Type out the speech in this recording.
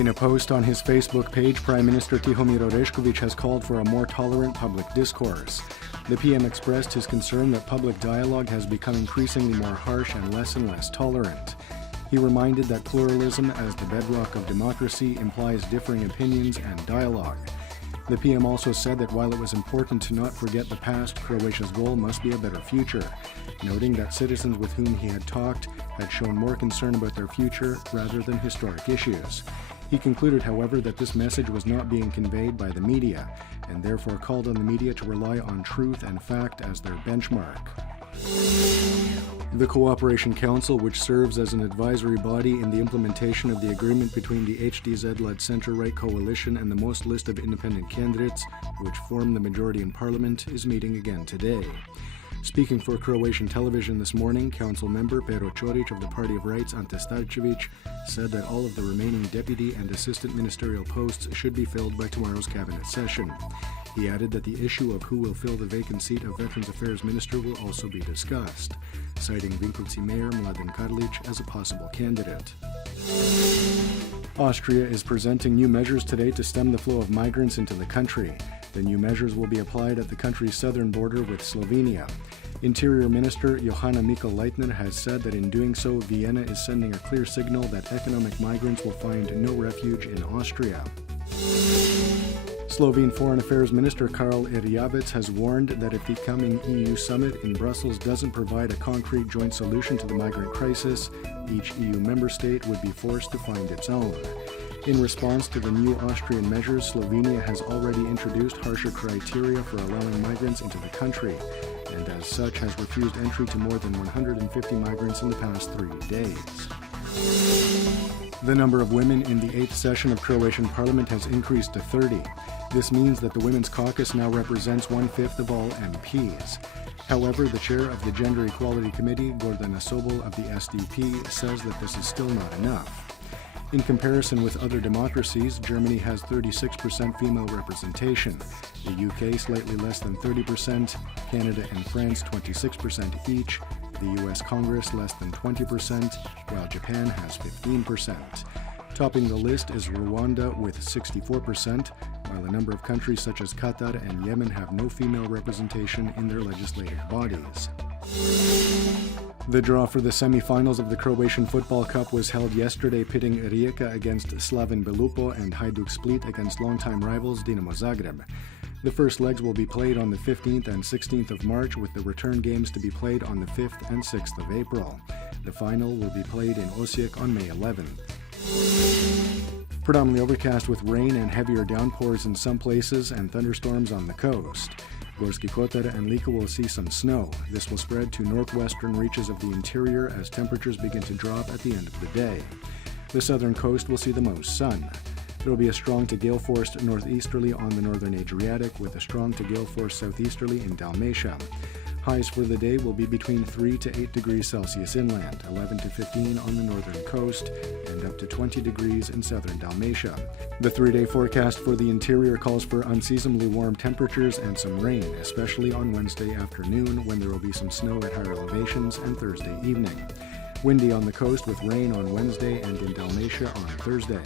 In a post on his Facebook page, Prime Minister Tihomir Orešković has called for a more tolerant public discourse. The PM expressed his concern that public dialogue has become increasingly more harsh and less tolerant. He reminded that pluralism as the bedrock of democracy implies differing opinions and dialogue. The PM also said that while it was important to not forget the past, Croatia's goal must be a better future, noting that citizens with whom he had talked had shown more concern about their future rather than historic issues. He concluded, however, that this message was not being conveyed by the media, and therefore called on the media to rely on truth and fact as their benchmark. The Cooperation Council, which serves as an advisory body in the implementation of the agreement between the HDZ-led centre-right coalition and the most list of independent candidates, which form the majority in parliament, is meeting again today. Speaking for Croatian television this morning, Council member Pero Ćorić of the Party of Rights, Ante Starčević, said that all of the remaining deputy and assistant ministerial posts should be filled by tomorrow's cabinet session. He added that the issue of who will fill the vacant seat of Veterans Affairs Minister will also be discussed, citing Vinkovci Mayor Mladen Karlić as a possible candidate. Austria is presenting new measures today to stem the flow of migrants into the country. The new measures will be applied at the country's southern border with Slovenia. Interior Minister Johanna Mikl-Leitner has said that in doing so, Vienna is sending a clear signal that economic migrants will find no refuge in Austria. Slovene Foreign Affairs Minister Karl Erjavec has warned that if the coming EU summit in Brussels doesn't provide a concrete joint solution to the migrant crisis, each EU member state would be forced to find its own. In response to the new Austrian measures, Slovenia has already introduced harsher criteria for allowing migrants into the country, and as such has refused entry to more than 150 migrants in the past 3 days. The number of women in the 8th session of Croatian Parliament has increased to 30. This means that the Women's Caucus now represents 1/5 of all MPs. However, the chair of the Gender Equality Committee, Gordana Sobol of the SDP, says that this is still not enough. In comparison with other democracies, Germany has 36% female representation, the UK slightly less than 30%, Canada and France 26% each, the US Congress less than 20%, while Japan has 15%. Topping the list is Rwanda with 64%, while a number of countries such as Qatar and Yemen have no female representation in their legislative bodies. The draw for the semi-finals of the Croatian Football Cup was held yesterday, pitting Rijeka against Slaven Belupo and Hajduk Split against longtime rivals Dinamo Zagreb. The first legs will be played on the 15th and 16th of March, with the return games to be played on the 5th and 6th of April. The final will be played in Osijek on May 11th. Predominantly overcast with rain and heavier downpours in some places and thunderstorms on the coast. Gorski Kotar and Lika will see some snow. This will spread to northwestern reaches of the interior as temperatures begin to drop at the end of the day. The southern coast will see the most sun. There will be a strong to gale force northeasterly on the northern Adriatic with a strong to gale force southeasterly in Dalmatia. Highs for the day will be between 3 to 8 degrees Celsius inland, 11 to 15 on the northern coast, and up to 20 degrees in southern Dalmatia. The 3-day forecast for the interior calls for unseasonably warm temperatures and some rain, especially on Wednesday afternoon when there will be some snow at higher elevations, and Thursday evening. Windy on the coast with rain on Wednesday and in Dalmatia on Thursday.